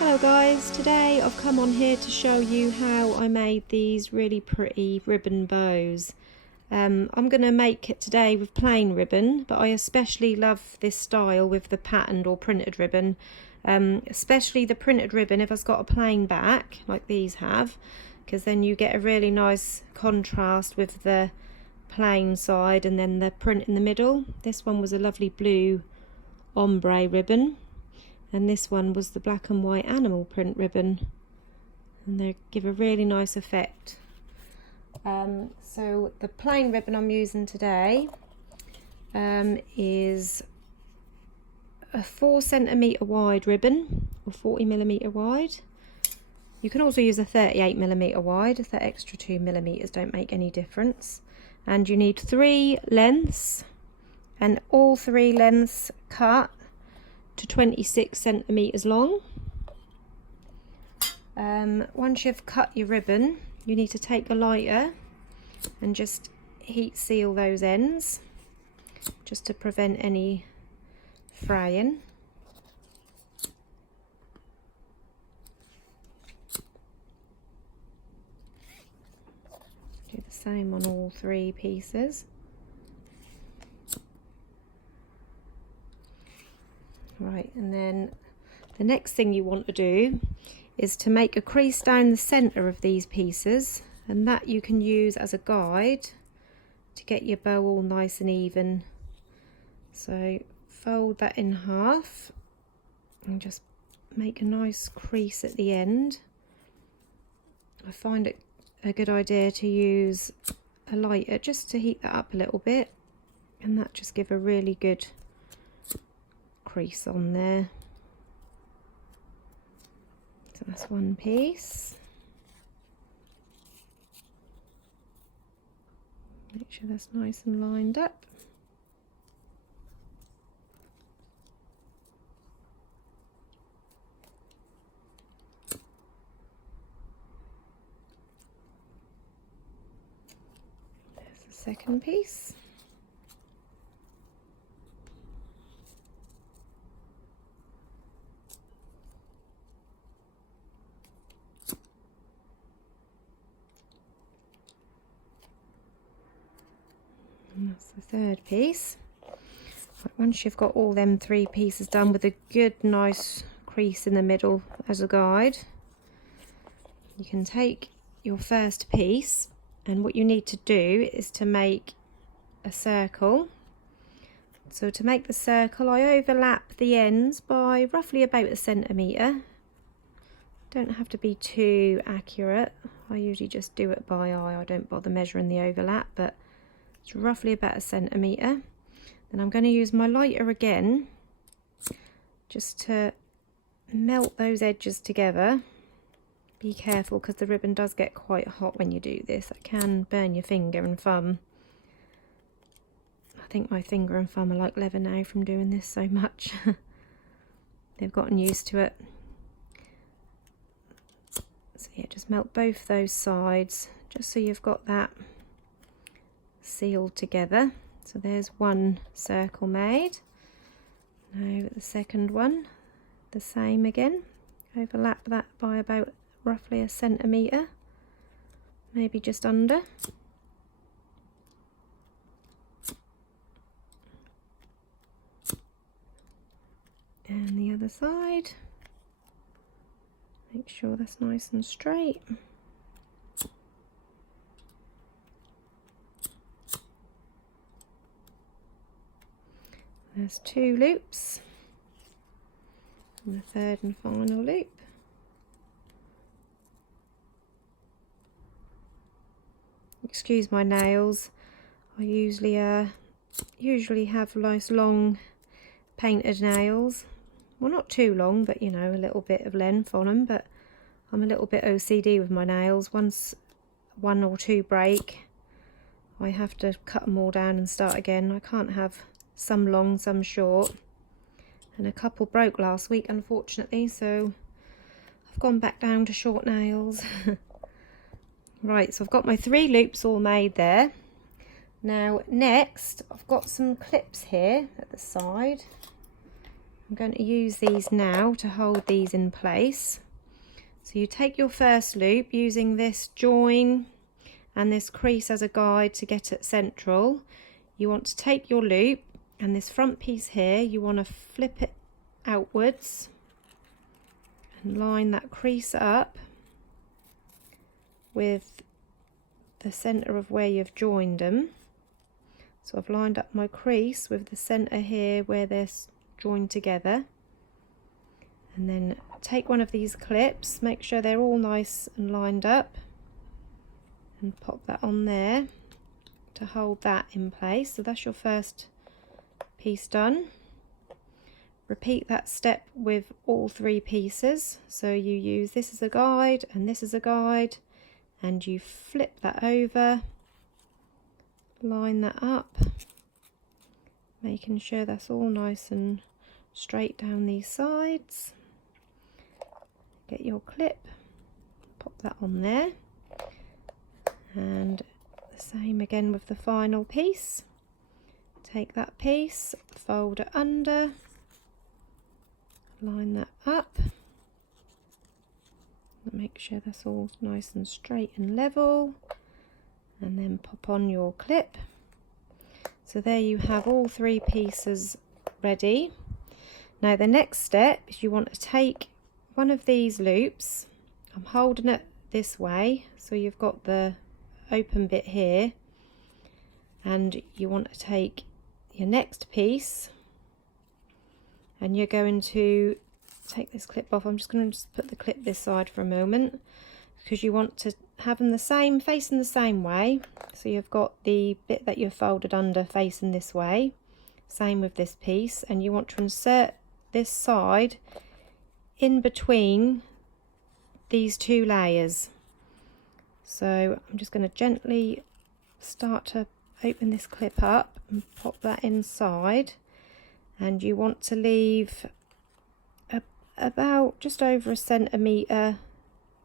Hello guys, today I've come on here to show you how I made these really pretty ribbon bows. I'm going to make it today with plain ribbon, but I especially love this style with the patterned or printed ribbon. Especially the printed ribbon if it's got a plain back like these have, because then you get a really nice contrast with the plain side and then the print in the middle. This one was a lovely blue ombre ribbon, and this one was the black and white animal print ribbon, and they give a really nice effect. So the plain ribbon I'm using today is a 4cm wide ribbon, or 40mm wide. You can also use a 38mm wide if that extra 2mm don't make any difference. And you need 3 lengths, and all 3 lengths cut to 26cm long. Once you've cut your ribbon, you need to take a lighter and just heat seal those ends, just to prevent any fraying. Do the same on all 3 pieces. Right, and then the next thing you want to do is to make a crease down the centre of these pieces, and that you can use as a guide to get your bow all nice and even. So fold that in half and just make a nice crease at the end. I find it a good idea to use a lighter just to heat that up a little bit, and that just give a really good crease on there. So that's one piece. Make sure that's nice and lined up. There's the second piece. And that's the third piece. Right, once you've got all them 3 pieces done with a good nice crease in the middle as a guide, you can take your first piece, and what you need to do is to make a circle. So to make the circle, I overlap the ends by roughly about 1 centimetre. Don't have to be too accurate. I usually just do it by eye. I don't bother measuring the overlap, but it's roughly about 1 centimetre. Then I'm going to use my lighter again just to melt those edges together. Be careful because the ribbon does get quite hot when you do this. It can burn your finger and thumb. I think my finger and thumb are like leather now from doing this so much. They've gotten used to it. So yeah, just melt both those sides just so you've got that sealed together. So there's one circle made. Now the second one, the same again. Overlap that by about roughly 1 centimetre, maybe just under. And the other side. Make sure that's nice and straight. There's 2 loops, and the third and final loop. Excuse my nails. I usually have nice long painted nails. Well, not too long, but you know, a little bit of length on them. But I'm a little bit OCD with my nails. Once 1 or 2 break, I have to cut them all down and start again. I can't have some long, some short, and a couple broke last week unfortunately, so I've gone back down to short nails. Right, so I've got my 3 loops all made there. Now next I've got some clips here at the side. I'm going to use these now to hold these in place. So you take your first loop using this join and this crease as a guide to get it central. You want to take your loop and this front piece here, you want to flip it outwards and line that crease up with the center of where you've joined them. So I've lined up my crease with the center here where they're joined together, and then take one of these clips, make sure they're all nice and lined up, and pop that on there to hold that in place. So that's your first piece done. Repeat that step with all 3 pieces. So you use this as a guide and this as a guide, and you flip that over, line that up, making sure that's all nice and straight down these sides. Get your clip, pop that on there, and the same again with the final piece. Take that piece, fold it under, line that up, make sure that's all nice and straight and level, and then pop on your clip. So there you have all 3 pieces ready. Now the next step is you want to take one of these loops, I'm holding it this way so you've got the open bit here, and you want to take your next piece and you're going to take this clip off. I'm just going to put the clip this side for a moment, because you want to have them the same, facing the same way. So you've got the bit that you've folded under facing this way, same with this piece, and you want to insert this side in between these 2 layers. So I'm just going to gently start to open this clip up and pop that inside, and you want to leave about just over a centimetre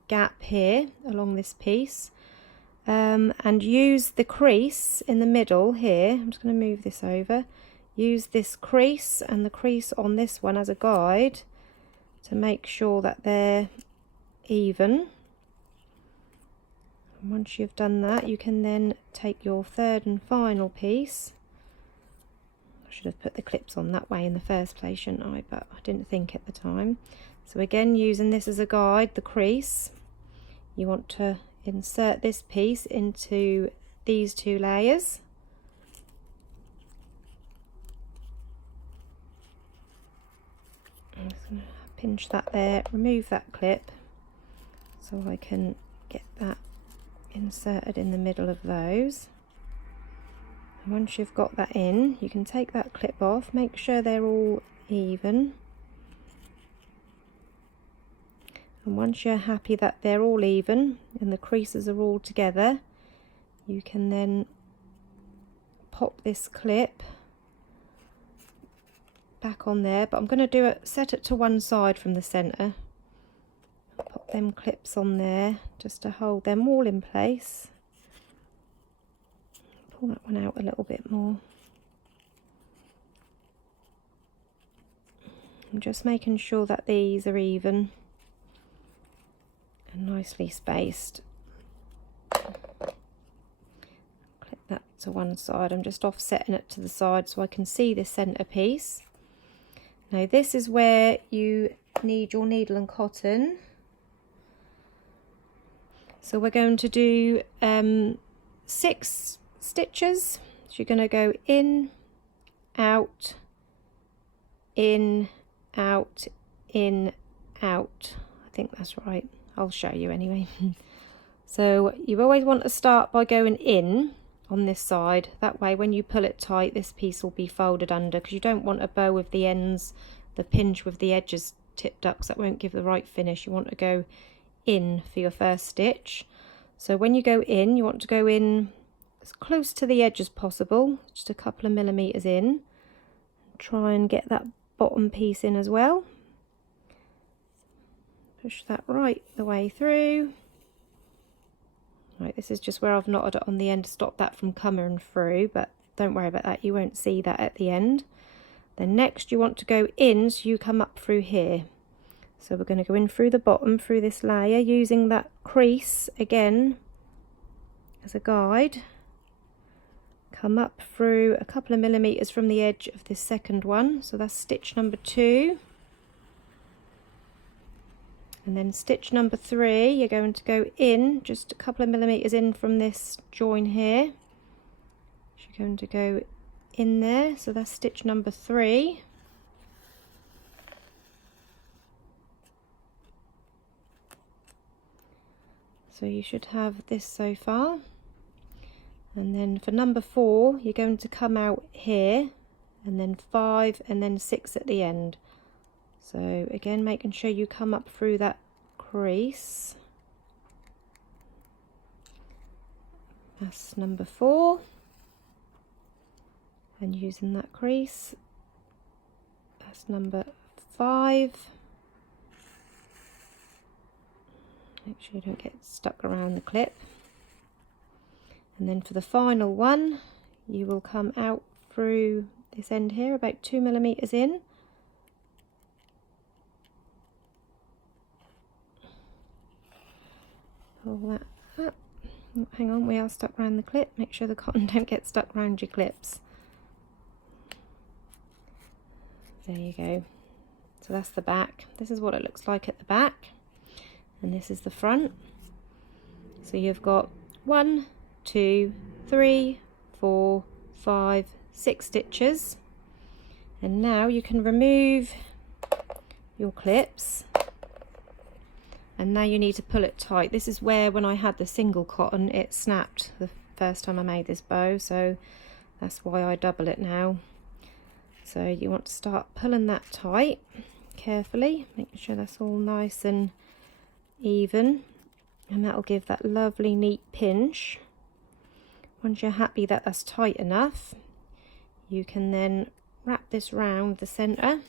gap here along this piece, and use the crease in the middle here. I'm just going to move this over, use this crease and the crease on this one as a guide to make sure that they're even. And once you've done that, you can then take your third and final piece. I should have put the clips on that way in the first place, shouldn't I? But I didn't think at the time. So again, using this as a guide, the crease, you want to insert this piece into these 2 layers. I'm just going to pinch that there, remove that clip so I can get that inserted in the middle of those. And once you've got that in, you can take that clip off, make sure they're all even, and once you're happy that they're all even and the creases are all together, you can then pop this clip back on there. But I'm going to do it, set it to one side from the center, pop them clips on there just to hold them all in place. Pull that one out a little bit more. I'm just making sure that these are even and nicely spaced. Clip that to one side. I'm just offsetting it to the side so I can see the center piece. Now this is where you need your needle and cotton. So we're going to do 6 stitches. So you're going to go in, out, in, out, in, out. I think that's right. I'll show you anyway. So you always want to start by going in on this side. That way when you pull it tight, this piece will be folded under, because you don't want a bow with the ends, the pinch with the edges tipped up, because that won't give the right finish. You want to go in for your first stitch. So when you go in, you want to go in as close to the edge as possible, just a couple of millimeters in. Try and get that bottom piece in as well. Push that right the way through. Right, this is just where I've knotted it on the end to stop that from coming through, but don't worry about that, you won't see that at the end. Then next you want to go in, so you come up through here. So we're going to go in through the bottom, through this layer, using that crease again as a guide. Come up through a couple of millimeters from the edge of this second one, so that's stitch number 2. And then stitch number 3, you're going to go in just a couple of millimeters in from this join here. So you're going to go in there, so that's stitch number 3. So you should have this so far. And then for number 4, you're going to come out here, and then 5, and then 6 at the end. So again, making sure you come up through that crease. That's number 4. And using that crease, that's number 5. Make sure you don't get stuck around the clip. And then for the final one, you will come out through this end here, about 2 millimeters in. Pull that up. Oh, hang on, we are stuck around the clip. Make sure the cotton don't get stuck around your clips. There you go. So that's the back. This is what it looks like at the back. And this is the front. So you've got 1, 2, 3, 4, 5, 6 stitches. And now you can remove your clips. And now you need to pull it tight. This is where, when I had the single cotton, it snapped the first time I made this bow, so that's why I double it now. So you want to start pulling that tight carefully, making sure that's all nice and even, and that'll give that lovely neat pinch. Once you're happy that that's tight enough, you can then wrap this round the center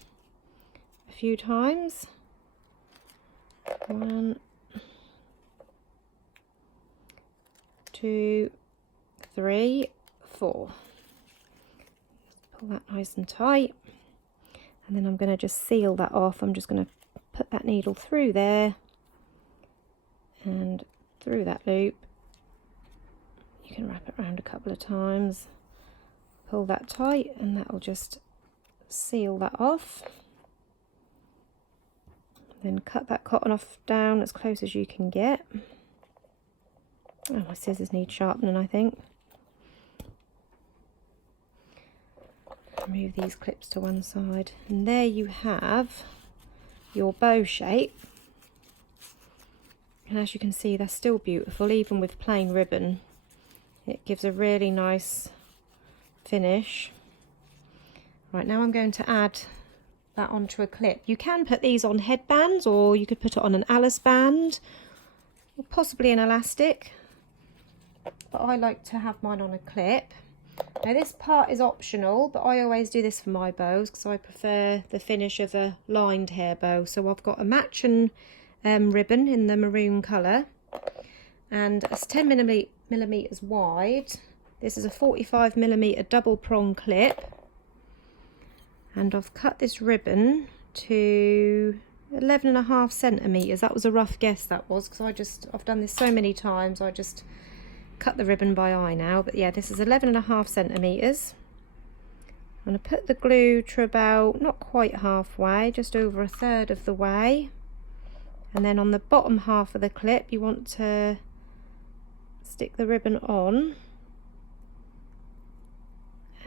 a few times. 1, 2, 3, 4. Pull that nice and tight, and then I'm going to just seal that off. I'm just going to put that needle through there and through that loop. You can wrap it around a couple of times, pull that tight, and that will just seal that off. Then cut that cotton off down as close as you can get. Oh, my scissors need sharpening, I think. Move these clips to one side, and there you have your bow shape. And as you can see, they're still beautiful, even with plain ribbon. It gives a really nice finish. Right, now I'm going to add that onto a clip. You can put these on headbands, or you could put it on an Alice band, or possibly an elastic, but I like to have mine on a clip. Now this part is optional, but I always do this for my bows because I prefer the finish of a lined hair bow. So I've got a matching ribbon in the maroon colour, and it's 10 millimeters wide. This is a 45mm double prong clip. And I've cut this ribbon to 11.5 centimeters. That was a rough guess, that was, because I've done this so many times, I just cut the ribbon by eye now. But yeah, this is 11.5 centimeters. I'm going to put the glue to about, not quite halfway, just over a third of the way. And then on the bottom half of the clip, you want to stick the ribbon on,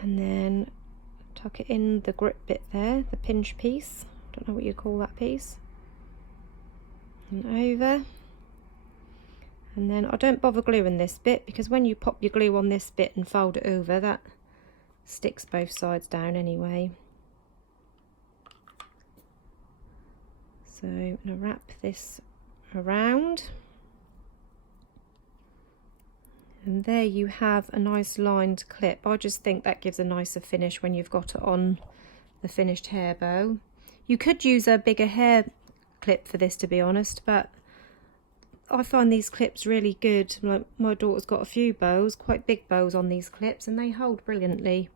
and then tuck it in the grip bit there, the pinch piece. I don't know what you call that piece. And over. And then I don't bother gluing this bit, because when you pop your glue on this bit and fold it over, that sticks both sides down anyway. So I'm going to wrap this around. And there you have a nice lined clip. I just think that gives a nicer finish when you've got it on the finished hair bow. You could use a bigger hair clip for this, to be honest, but I find these clips really good. Like, my daughter's got a few bows, quite big bows on these clips, and they hold brilliantly.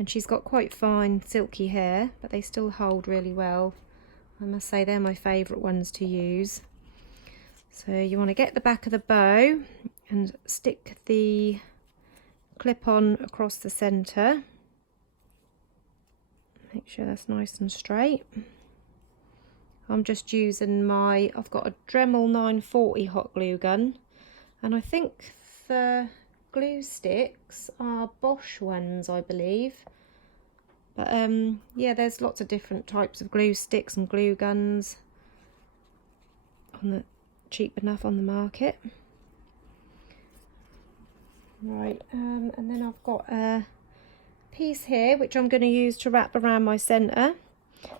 and she's got quite fine silky hair, but they still hold really well. I must say they're my favourite ones to use. So you want to get the back of the bow and stick the clip on across the centre. Make sure that's nice and straight. I'm just using I've got a Dremel 940 hot glue gun, and I think the glue sticks are Bosch ones, I believe. But yeah, there's lots of different types of glue sticks and glue guns cheap enough on the market. Right, and then I've got a piece here which I'm going to use to wrap around my centre.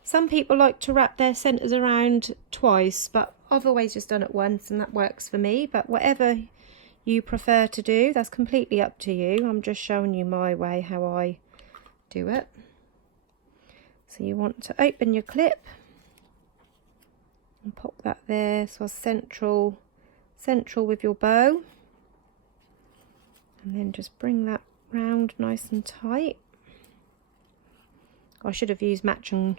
Some people like to wrap their centres around twice, but I've always just done it once and that works for me. But whatever you prefer to do, that's completely up to you. I'm just showing you my way, how I do it. So you want to open your clip and pop that there, so central with your bow, and then just bring that round nice and tight. I should have used matching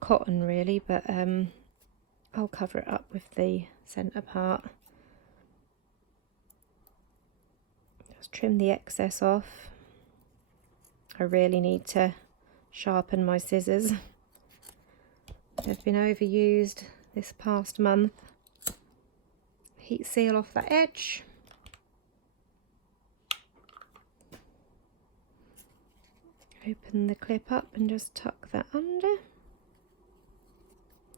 cotton really, but I'll cover it up with the centre part. Just trim the excess off. I really need to sharpen my scissors. They've been overused this past month. Heat seal off that edge. Open the clip up and just tuck that under.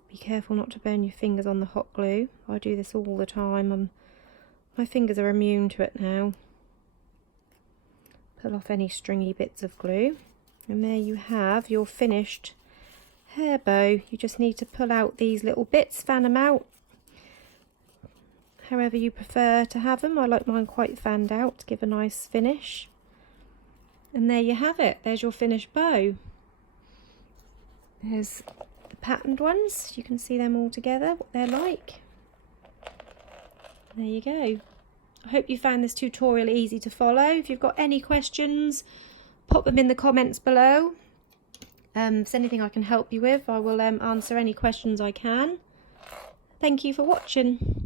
Be careful not to burn your fingers on the hot glue. I do this all the time. My fingers are immune to it now. Pull off any stringy bits of glue, and there you have your finished hair bow. You just need to pull out these little bits, fan them out however you prefer to have them. I like mine quite fanned out to give a nice finish. And there you have it. There's your finished bow. There's the patterned ones. You can see them all together, what they're like. There you go. I hope you found this tutorial easy to follow. If you've got any questions, pop them in the comments below. If there's anything I can help you with, I will answer any questions I can. Thank you for watching.